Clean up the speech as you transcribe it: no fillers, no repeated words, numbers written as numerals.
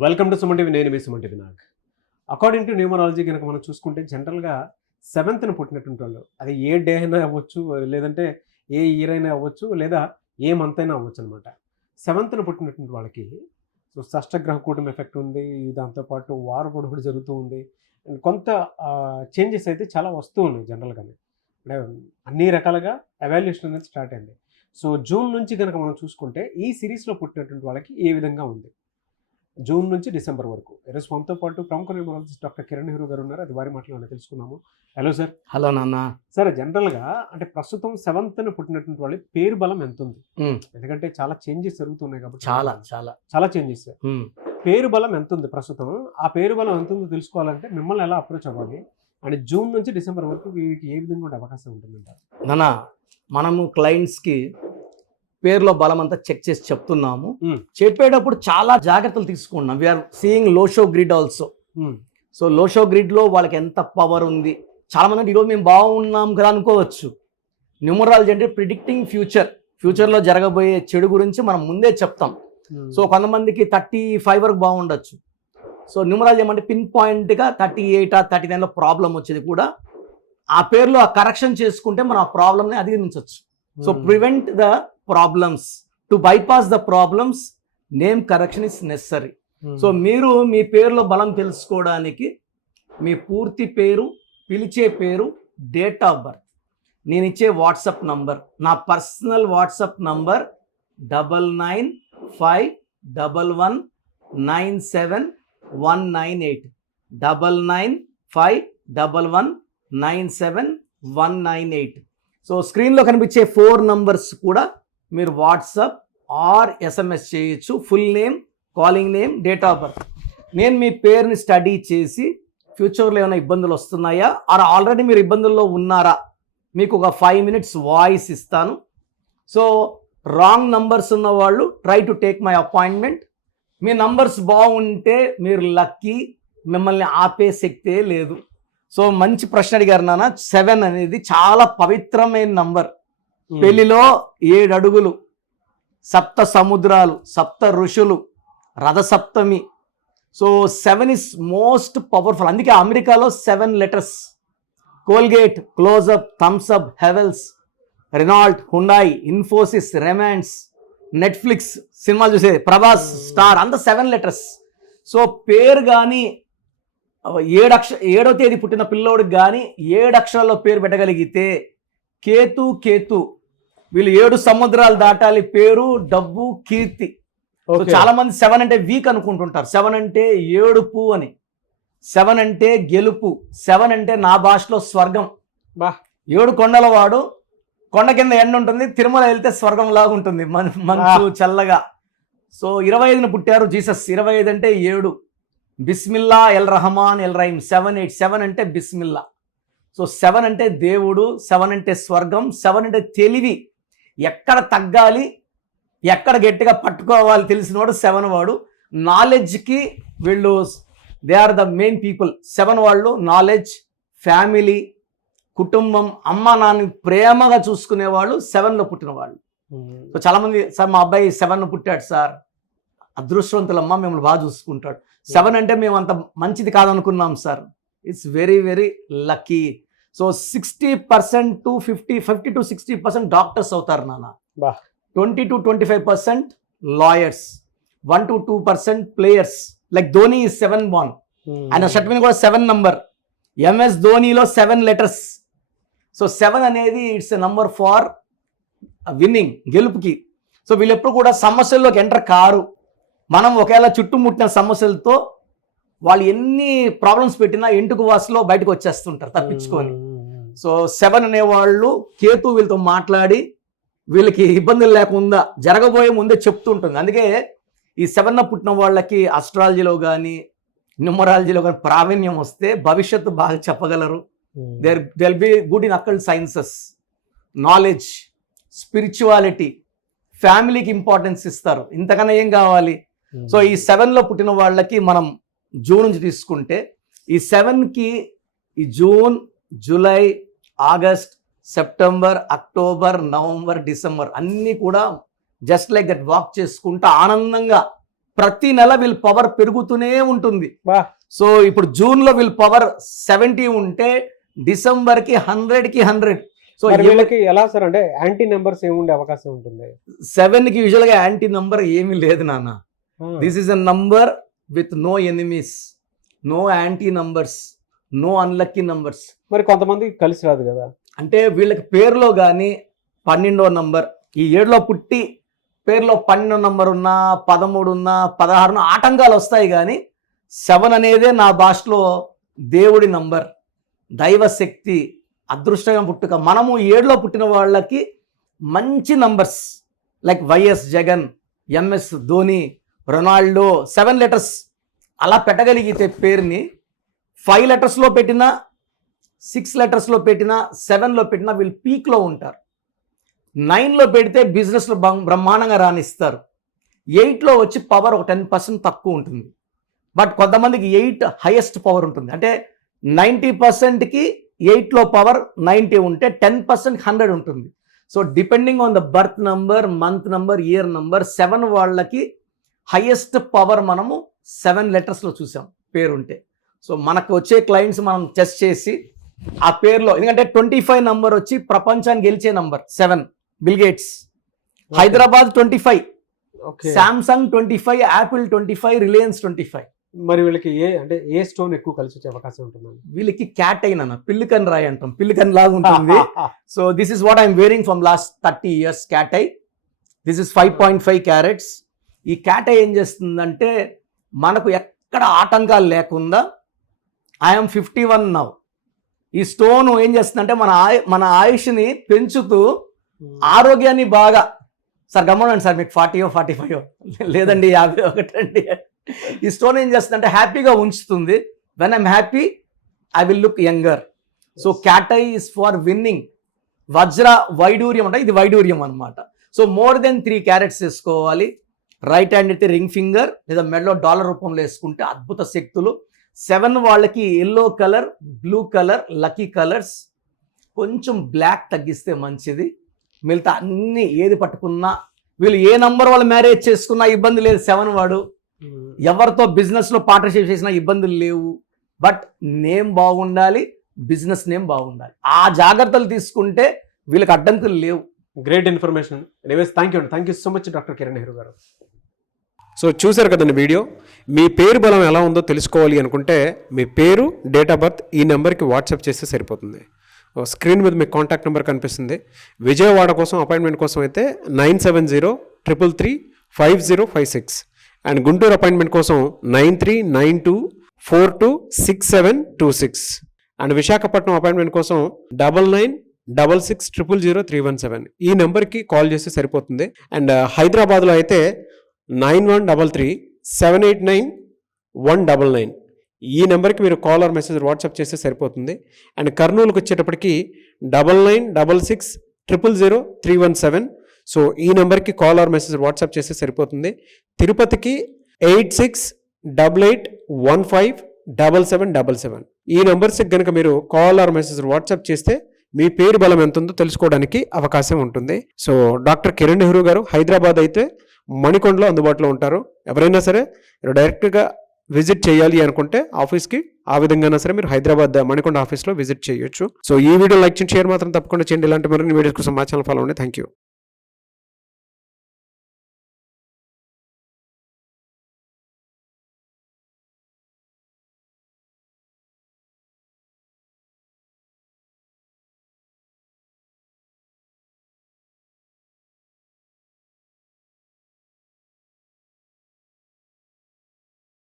Welcome to Suman TV. నేను మీ Suman TV Nag. According to numerology కనుక మనం చూసుకుంటే జనరల్గా సెవెంత్న పుట్టినటువంటి వాళ్ళు, అది ఏ డే అయినా అవ్వచ్చు, లేదంటే ఏ ఇయర్ అయినా అవ్వచ్చు, లేదా ఏ మంత్ అయినా అవ్వచ్చు అనమాట. సెవెంత్న పుట్టినటువంటి వాళ్ళకి సో షష్టగ్రహ కూటమి ఎఫెక్ట్ ఉంది, దాంతోపాటు వారు కూడా జరుగుతూ ఉంది. అండ్ కొంత చేంజెస్ అయితే చాలా వస్తూ ఉన్నాయి జనరల్గానే. అంటే అన్ని రకాలుగా ఎవాల్యుయేషన్ అనేది స్టార్ట్ అయింది. సో జూన్ నుంచి కనుక మనం చూసుకుంటే ఈ సిరీస్లో పుట్టినటువంటి వాళ్ళకి ఏ విధంగా ఉంది, జూన్ నుంచి డిసెంబర్ వరకు. ఈరోజు మనతో పాటు ప్రముఖ న్యూమరాలజిస్ట్ డాక్టర్ కిరణ్ నెహ్రూ గారు ఉన్నారు. అది వారి మాటలోనే తెలుసుకున్నాము. Hello sir. హలో నాన్న. సార్, జనరల్గా అంటే ప్రస్తుతం సెవెంత్న పుట్టినటువంటి వాళ్ళ పేరు బలం ఎంత ఉంది? ఎందుకంటే చాలా చేంజెస్ జరుగుతున్నాయి కాబట్టి చాలా చాలా చాలా చేంజెస్. పేరు బలం ఎంత ఉంది ప్రస్తుతం? ఆ పేరు బలం ఎంత ఉందో తెలుసుకోవాలంటే మిమ్మల్ని ఎలా అప్రోచ్ అవ్వాలి, అండ్ జూన్ నుంచి డిసెంబర్ వరకు వీరికి ఏ విధంగా ఉండే అవకాశం ఉంటుందంటారు? నాన్న, మనము క్లయింట్స్కి పేరులో బలం అంతా చెక్ చేసి చెప్తున్నాము. చెప్పేటప్పుడు చాలా జాగ్రత్తలు తీసుకున్నాం. We're seeing Lo Shu grid also. So Lo Shu గ్రిడ్లో వాళ్ళకి ఎంత పవర్ ఉంది. చాలా మంది ఈరోజు మేము బాగున్నాం కదా అనుకోవచ్చు. న్యూమరాలజీ అంటే ప్రిడిక్టింగ్ ఫ్యూచర్లో జరగబోయే చెడు గురించి మనం ముందే చెప్తాం. సో కొంతమందికి 35 వరకు బాగుండొచ్చు. సో న్యూమరాలజీ ఏమంటే పిన్ పాయింట్గా 38 39లో ప్రాబ్లం వచ్చేది కూడా ఆ పేరులో ఆ కరెక్షన్ చేసుకుంటే మనం ఆ ప్రాబ్లమ్ని అధిగమించవచ్చు. So prevent the problems, to bypass the problems, name correction is necessary. So మీరు మీ పేరులో బలం తెలుసుకోవడానికి మీ పూర్తి పేరు, పిలిచే పేరు, డేట్ ఆఫ్ బర్త్, నేను ఇచ్చే వాట్సాప్ నంబర్, నా పర్సనల్ వాట్సాప్ నంబర్ 9951197198 9951197198. సో స్క్రీన్లో కనిపించే 4 నంబర్స్ కూడా మీరు వాట్సాప్ ఆర్ ఎస్ఎంఎస్ చేయొచ్చు. Full name, calling name, date of birth. నేను మీ పేరుని స్టడీ చేసి ఫ్యూచర్లో ఏమైనా ఇబ్బందులు వస్తున్నాయా, ఆర్ ఆల్రెడీ మీరు ఇబ్బందుల్లో ఉన్నారా, మీకు ఒక 5 minutes వాయిస్ ఇస్తాను. సో రాంగ్ నంబర్స్ ఉన్న వాళ్ళు try to take my appointment. Me numbers బాగుంటే మీరు లక్కీ, మిమ్మల్ని ఆపే శక్తే లేదు. సో మంచి ప్రశ్న అడిగారు నాన్న. 7 అనేది చాలా పవిత్రమైన నంబర్. పెళ్లిలో 7 అడుగులు, 7 సముద్రాలు, 7 ఋషులు, Rathasaptami. So 7 is most powerful. అందుకే అమెరికాలో 7 letters. Colgate, Closeup, Thums Up, Havells, Renault, Hyundai, Infosys, Raymonds, Netflix సినిమాలు చూసే ప్రభాస్, స్టార్, అంత 7 letters. సో పేరు కానీ 7వ తేదీ పుట్టిన పిల్లోడికి కానీ 7 అక్షరాల్లో పేరు పెట్టగలిగితే కేతు వీళ్ళు 7 సముద్రాలు దాటాలి. పేరు, డబ్బు, కీర్తి. చాలా మంది 7 అంటే వీక్ అనుకుంటుంటారు. 7 అంటే ఏడుపు అని, 7 అంటే గెలుపు, 7 అంటే నా భాషలో స్వర్గం. 7 కొండల వాడు, కొండ కింద ఎండ ఉంటుంది, తిరుమల వెళ్తే స్వర్గం లాగా ఉంటుంది, మంచు చల్లగా. సో 25న పుట్టారు జీసస్. 25 అంటే 7. Bismillah, L Rahman, L Rahim. 7 అంటే బిస్మిల్లా. సో 7 అంటే దేవుడు, 7 అంటే స్వర్గం, 7 అంటే తెలివి. ఎక్కడ తగ్గాలి, ఎక్కడ గట్టిగా పట్టుకోవాలి తెలిసినవాడు 7 వాడు. నాలెడ్జ్కి వీళ్ళు they are the main people. 7 వాళ్ళు నాలెడ్జ్, ఫ్యామిలీ, కుటుంబం, అమ్మ నాన్న ప్రేమగా చూసుకునే వాళ్ళు 7లో పుట్టిన వాళ్ళు. సో చాలామంది, సార్ మా అబ్బాయి 7న పుట్టాడు సార్, అదృష్టవంతులమ్మ, మిమ్మల్ని బాగా చూసుకుంటాడు. 7 అంటే మేము అంత మంచిది కాదనుకున్నాం sir. It's very very lucky. So 60% to 50 to 60% doctors అవుతారు నాన్న. 20 to 25% lawyers, 1 to 2% players. Like Dhoni is 7 born. ఆయన షర్ట్ మీద కూడా 7 నంబర్. ఎంఎస్ ధోనిలో 7 letters. సో 7 అనేది it's a number for winning, గెలుపుకి. సో వీళ్ళు ఎప్పుడు కూడా సమస్యల్లోకి ఎంటర్ కారు. మనం ఒకవేళ చుట్టుముట్టిన సమస్యలతో వాళ్ళు ఎన్ని ప్రాబ్లమ్స్ పెట్టినా ఎంటుకు వాసులో బయటకు వచ్చేస్తుంటారు తప్పించుకొని. సో 7 అనేవాళ్ళు కేతు వీళ్ళతో మాట్లాడి వీళ్ళకి ఇబ్బందులు లేకుండా జరగబోయే ముందే చెప్తుంటుంది. అందుకే ఈ 7న పుట్టిన వాళ్ళకి అస్ట్రాలజీలో కానీ న్యూమరాలజీలో కానీ ప్రావీణ్యం వస్తే భవిష్యత్తు బాగా చెప్పగలరు. They'll be good in occult sciences, knowledge, spirituality, ఫ్యామిలీకి ఇంపార్టెన్స్ ఇస్తారు. ఇంతకన్నా ఏం కావాలి? సో ఈ 7లో పుట్టిన వాళ్ళకి మనం జూన్ నుంచి తీసుకుంటే, ఈ 7కి ఈ June, July, August, September, October, November, December అన్నీ కూడా జస్ట్ లైక్ దట్ వాక్ చేసుకుంటూ ఆనందంగా ప్రతి నెల వీళ్ళ పవర్ పెరుగుతూనే ఉంటుంది. బా. సో ఇప్పుడు జూన్ లో వీళ్ళ పవర్ 70 ఉంటే డిసెంబర్ కి 100కి 100. సో మరి వీళ్ళకి ఎలా సార్ అంటే యాంటీ నెంబర్స్ ఏముండే అవకాశం ఉంటుంది? 7 కి యూజువల్ గా యాంటీ నంబర్ ఏమీ లేదు నాన్న. This is a number with no enemies, no anti numbers, no unlucky numbers. మరి కొంతమంది కలిసి రాదు కదా. అంటే వీళ్ళకి పేరులో కానీ 12వ నంబర్, ఈ 7లో పుట్టి పేరులో 12వ నంబర్ ఉన్నా, 13 ఉన్నా, 16 ఉన్నా ఆటంకాలు వస్తాయి. కానీ 7 అనేదే నా భాషలో దేవుడి నంబర్, దైవశక్తి, అదృష్టంగా పుట్టుక. మనము 7లో పుట్టిన వాళ్ళకి మంచి numbers like YS Jagan, MS Dhoni, Ronaldo 7 letters అలా పెట్టగలిగితే పేరుని 5 లెటర్స్లో పెట్టినా, 6 లెటర్స్లో పెట్టినా, 7లో పెట్టినా వీళ్ళు పీక్లో ఉంటారు. 9లో పెడితే బిజినెస్లో బ్రహ్మాండంగా రాణిస్తారు. 8లో వచ్చి పవర్ ఒక 10% తక్కువ ఉంటుంది. బట్ కొంతమందికి 8 హైయెస్ట్ పవర్ ఉంటుంది. అంటే 90%కి 8లో పవర్ 90 ఉంటే 10% 100 ఉంటుంది. So depending on the birth number, month number, year number, 7 వాళ్ళకి హైయెస్ట్ పవర్ మనము 7 లెటర్స్లో చూసాం పేరుంటే. సో మనకు వచ్చే క్లయింట్స్ మనం టెస్ట్ చేసి ఆ పేరులో, ఎందుకంటే 25 నంబర్ వచ్చి ప్రపంచాన్ని గెలిచే number 7, bill gates. Hyderabad 25, Samsung 25, Apple 25, Reliance 25. మరి వీళ్ళకి ఏ స్టోన్ ఎక్కువ కలిసి వచ్చే అవకాశం ఉంటుంది? వీళ్ళకి క్యాట్ అయినా పిల్లికన్ రాయి అంటాం, పిల్లికన్ లాగా ఉంటుంది. So this is what I'm wearing from last 30 years. Cat eye, this is 5.5 carats. ఈ క్యాట్ ఐ ఏం చేస్తుందంటే మనకు ఎక్కడ ఆటంకాలు లేకుండా, ఐఎమ్ 51 నౌ. ఈ స్టోన్ ఏం చేస్తుందంటే మన ఆయుష్ని పెంచుతూ ఆరోగ్యాన్ని బాగా, సార్ గమనండి సార్, మీకు 40 45 లేదండి 51 అండి. ఈ స్టోన్ ఏం చేస్తుందంటే హ్యాపీగా ఉంచుతుంది. When I'm happy I will look younger. So cat I is for winning. వజ్ర వైడూర్యం అంటే ఇది వైడూర్యం అనమాట. సో మోర్ దెన్ 3 క్యారెట్స్ వేసుకోవాలి. రైట్ హ్యాండ్ అయితే రింగ్ ఫింగర్ లేదా మెడలో డాలర్ రూపంలో వేసుకుంటే అద్భుత శక్తులు. 7 వాళ్ళకి yellow colour, blue colour lucky colours. కొంచెం బ్లాక్ తగ్గిస్తే మంచిది. మిగతా అన్ని ఏది పట్టుకున్నా, వీళ్ళు ఏ నంబర్ వాళ్ళు మ్యారేజ్ చేసుకున్నా ఇబ్బంది లేదు. 7 వాడు ఎవరితో బిజినెస్లో పార్ట్నర్షిప్ చేసినా ఇబ్బందులు లేవు. బట్ నేమ్ బాగుండాలి, బిజినెస్ నేమ్ బాగుండాలి. ఆ జాగ్రత్తలు తీసుకుంటే వీళ్ళకి అడ్డంకులు లేవు. Great information. Anyways thank you so much doctor Kiran Nehru గారు. సో చూశారు కదండి వీడియో. మీ పేరు బలం ఎలా ఉందో తెలుసుకోవాలి అనుకుంటే మీ పేరు, డేట్ ఆఫ్ బర్త్ ఈ నెంబర్కి వాట్సాప్ చేస్తే సరిపోతుంది. స్క్రీన్ మీద మీకు కాంటాక్ట్ నెంబర్ కనిపిస్తుంది. విజయవాడ కోసం అపాయింట్మెంట్ కోసం అయితే 9703335056 అండ్ గుంటూరు అపాయింట్మెంట్ కోసం 9392426726 అండ్ విశాఖపట్నం అపాయింట్మెంట్ కోసం 9966000317 ఈ నెంబర్కి కాల్ చేస్తే సరిపోతుంది. అండ్ హైదరాబాద్లో అయితే 9133789199 ఈ నెంబర్కి మీరు కాల్ ఆర్ మెసేజ్ వాట్సాప్ చేస్తే సరిపోతుంది. అండ్ కర్నూలుకి వచ్చేటప్పటికి 9966000317 సో ఈ నెంబర్కి కాల్ ఆర్ మెసేజ్ వాట్సాప్ చేస్తే సరిపోతుంది. తిరుపతికి 8688157777 ఈ నెంబర్స్కి కనుక మీరు కాల్ ఆర్ మెసేజ్ వాట్సాప్ చేస్తే మీ పేరు బలం ఎంత ఉందో తెలుసుకోవడానికి అవకాశం ఉంటుంది. సో డాక్టర్ కిరణ్ నెహ్రూ గారు హైదరాబాద్ అయితే మణికొండలో అందుబాటులో ఉంటారు. ఎవరైనా సరే డైరెక్ట్గా విజిట్ చేయాలి అనుకుంటే ఆఫీస్కి ఆ విధంగా సరే మీరు హైదరాబాద్ మణికొండ ఆఫీస్లో విజిట్ చేయొచ్చు. సో ఈ వీడియో లైక్ చేయండి, షేర్ మాత్రం తప్పకుండా చేయండి. ఇలాంటి మరిన్ని వీడియోస్ కోసం మా ఛానల్ ఫాలో అవ్వండి. Thank you.